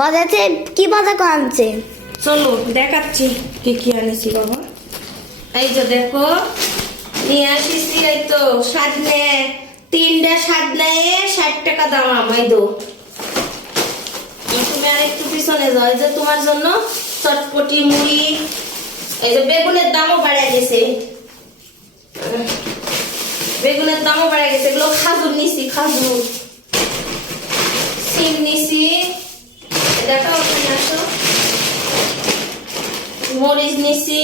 বাজারে কি করে আনছে? চলো, দেখাচ্ছি কি কি আনেছি বাবা। এই যে দেখো, নিয়ে আসিছি এই তো সাজনে, তিনটা সাজনে ষাট টাকা দাম আমায় দো। তুমি আর একটু পিছনে যাও, এই যে তোমার জন্য চটপটি মুড়ি, এই যে বেগুনের দামও বাড়ে গেছে। বেগুনের দামও বাড়ে গেছে, এগুলো খাজুর নিছি, খাজুর। সিম নিছি দেখো ওখানে আসো মরিচ নিছি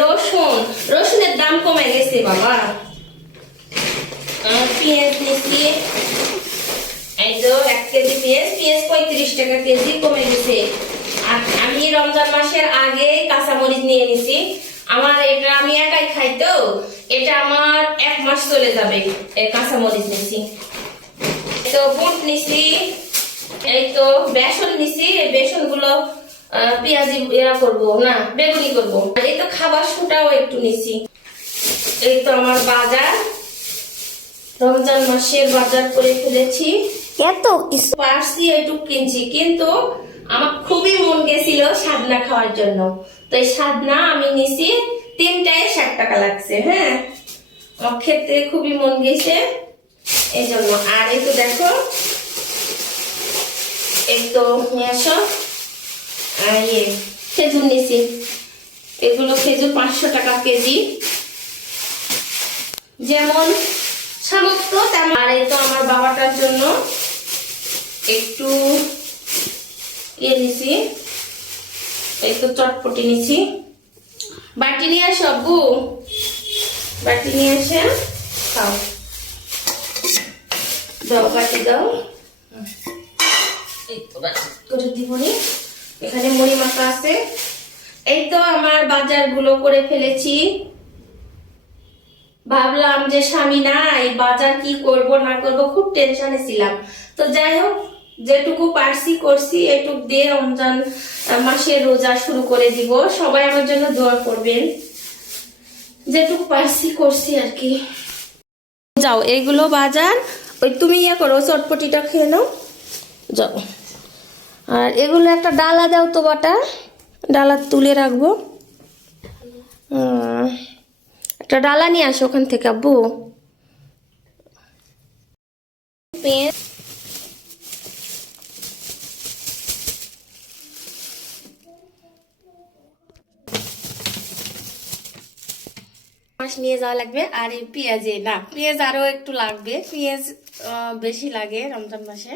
রসুন, রসুনের দাম কমে গেছে বাবা। আমি রমজান মাসের আগে কাঁচামরিচ নিয়ে নিছি। আমার এটা আমি একাই খাই তো, এটা আমার এক মাস চলে যাবে কাঁচামরিচ নিছি তো বুট নিছি এই তো বেসন নিছি এই বেসনগুলো পেঁয়াজি ইয়া করব না বেগুনি করব। এই তো খাবার সুটাও একটু নিছি। এই তো আমার বাজার। রমজান মাসের বাজার করে ফেলেছি। এত কিছু? পারছি এইটুক কিনছি কিন্তু আমার খুবই মন গেছিল সাদনা খাওয়ার জন্য। তো এই সাদনা আমি নিছি তিনটায় ষাট টাকা লাগছে হ্যাঁ? আমার খেতে খুবই মন গেছে। এই জন্য। আর এই তো দেখো এই তো নিয়ে আসো। ইয়ে খেজুর নিছি এগুলো খেজুর পাঁচশো টাকা কেজি। যেমন সামর্থ্য তেমন। আর এই তো আমার বাবাটার জন্য একটু ইয়ে নিছি এই তো চটপটি নিছি বাটি নিয়ে আসো আব্বু। বাটি নিয়ে এসে খাও। দাও, বাটি দাও। এই এখানে মুড়ি মাখা আছে। এই তো আমার বাজারগুলো করে ফেলেছি। ভাবলাম যে স্বামী নাই, বাজার কি করব না করব খুব টেনশনে ছিলাম। তো যাই হোক, যেটুকু পারছি করছি, এটুক দিয়ে রমজান মাসের রোজা শুরু করে দিব। সবাই আমার জন্য দোয়া করবেন। যেটুকু পারছি করছি আর কি। যাও এগুলো বাজার। ওই তুমি ইয়ে করো, চটপটিটা খেয়ে নাও। যাও। আর এগুলো একটা ডালা দাও তো বাটা। ডালা তুলে রাখব। একটা ডালা নিয়ে আসো ওখান থেকে, আব্বু। পেঁয়াজ মাছ নিয়ে যাওয়া লাগবে আর এই পেঁয়াজে, না, পেঁয়াজ আরও একটু লাগবে। পেঁয়াজ বেশি লাগে রমজান মাসে।